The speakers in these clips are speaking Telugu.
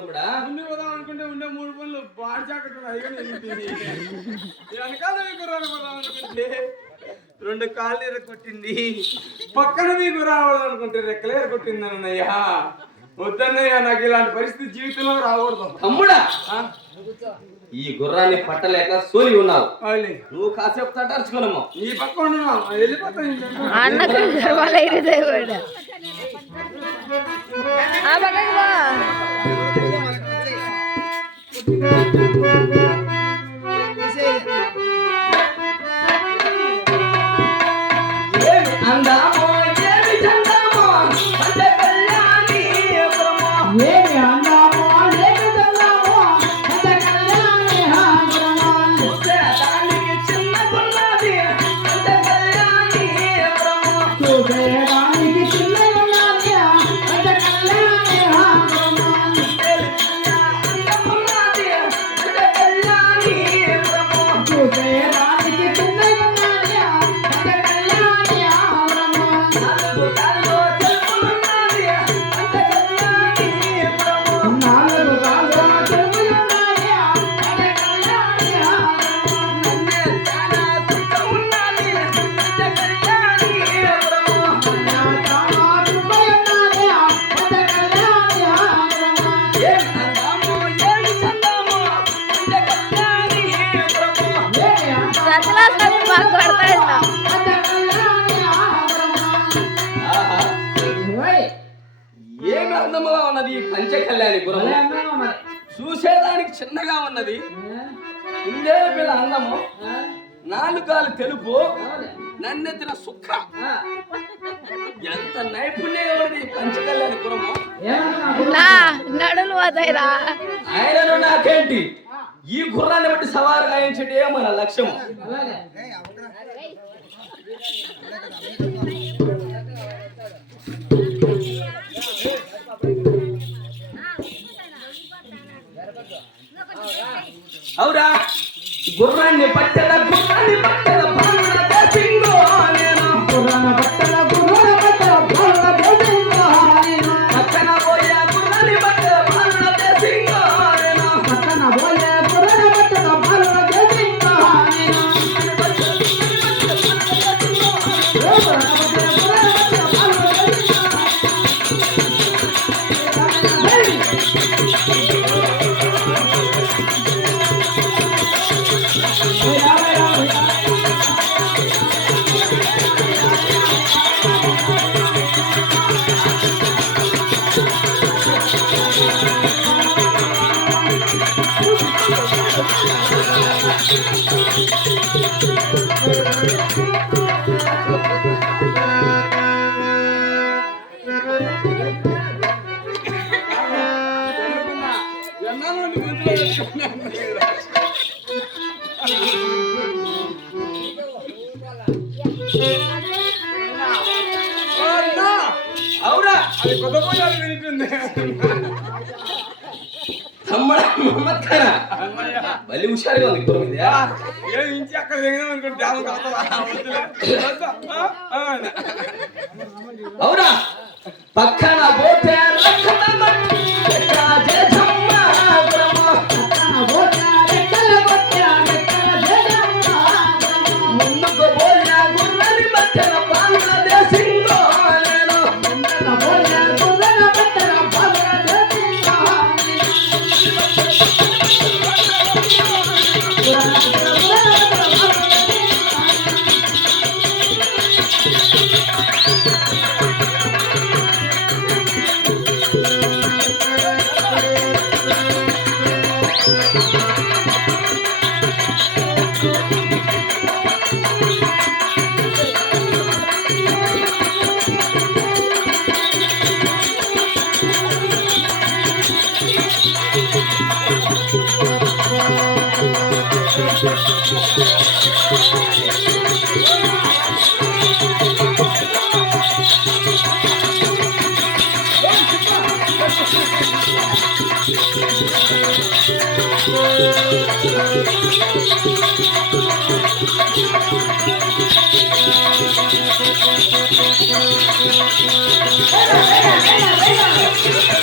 తమ్ముడా ముందు పోదాం అనుకుంటే ఉండే 3 పనులు బాడి జాకెట్ వెనకాల గుర్రాలు పోదాం అనుకుంటే 2 కాళ్ళు ఎరగొట్టింది. పక్కన మీకు రావాలనుకుంటే రెక్కలు ఎరగొట్టింది అన్నయ్యా. వద్దన్నయ్యా, నాకు ఇలాంటి పరిస్థితి జీవితంలో రాకూడదు. తమ్ముడా ఈ గుర్రాన్ని పట్టలేక సోలి ఉన్నావు. నువ్వు కాసేపు తటార్చుకోనమ్మా. ఈ పక్క ఉన్నావు వెళ్ళిపోతాను. ఏమి అందముగా ఉన్నది పంచకళ్యాణి గుర్రం. చూసేదానికి చిన్నగా ఉన్నది. ఉండే పిల్ల అందము, 4 కాళ్ళు తెలుపు, నన్నెత్తిన సుఖ. ఎంత నైపుణ్యంగా ఉన్నది పంచకళ్యాణి గుర్రము. ఆయనను నాకేంటి, ఈ గుర్రాన్ని బట్టి సవారు గాయించటే మన లక్ష్యము. అవురా గుర్రాన్ని పట్టెల భావన దేశింగో నేను. గుర్రాన్ని పట్టెల భావన దేశింగో నేను. పక్కన పోయే గుర్రాన్ని పట్టెల భావన దేశింగో నేను. పక్కన పోయే గుర్రాన్ని పట్టెల భావన దేశింగో నేను. అవురా అది కొత్త పోయాలి వినిపింది. తమ్ముడా మమ్మక్కన మళ్ళీ హుషారుగా ఉంది గుర్రం ఇది. ఏమి ఇంచి అక్కడ దిగినాం అనుకుంటే అవురా పక్కన పోతే ముందుకు పోయిన గుర్రాన్ని మధ్యన బంగ్లాదేశింగో నేను. పోయిన గుర్రాన్ని మధ్యన బంగ్లాదేశింగో.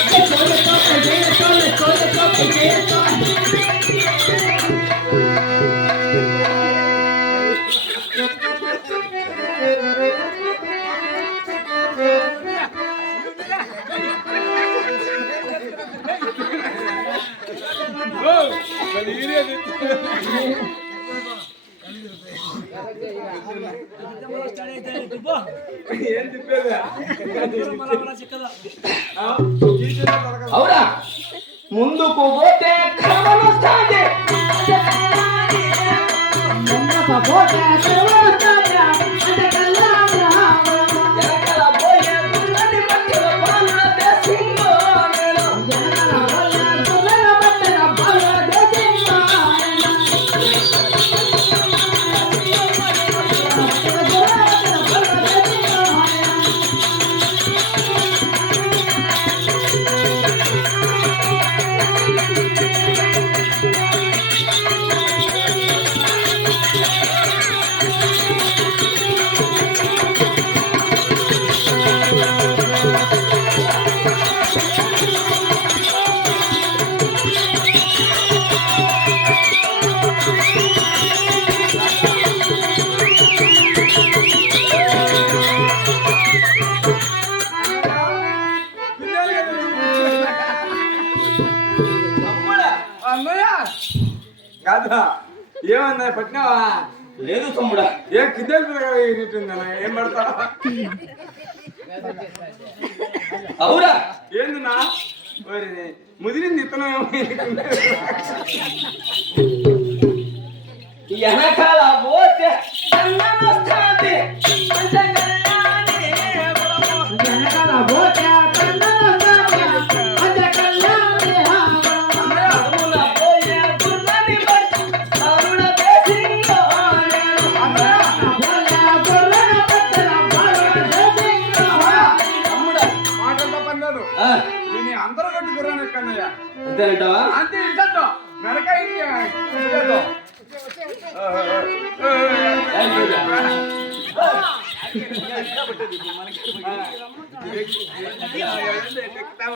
Venga, venga, venga, venga. ఏం తిప్పేదా? అవురా ముందుకు పోతే కర్మనొస్తాంది. వెనకాల పోయే గుర్రాన్ని పట్టిన బాలుర దేశంలో నేను. అన్నయ్య కాదా ఏమన్నా పట్టినావా? లేదు తమ్ముడా. ఏ కిద్దెలు పిల్లగా ఏం పడతా? అవురా ఏందినా ముదిరింది ఇతను వెనకాల పోతే కర్మనొస్తాంది. అమ్మున పోయే గుర్రాన్ని పట్టి బాలుర దేశంలో నేను. తమ్ముడా మాటలతో పన్నాడు ఆ, దీన్ని అందరూ కట్టుకురాను ఎక్కడయ్య అంతేనంటావా? అంతే ఇస్తాడు మెడకాయ ఏంటి? మనకి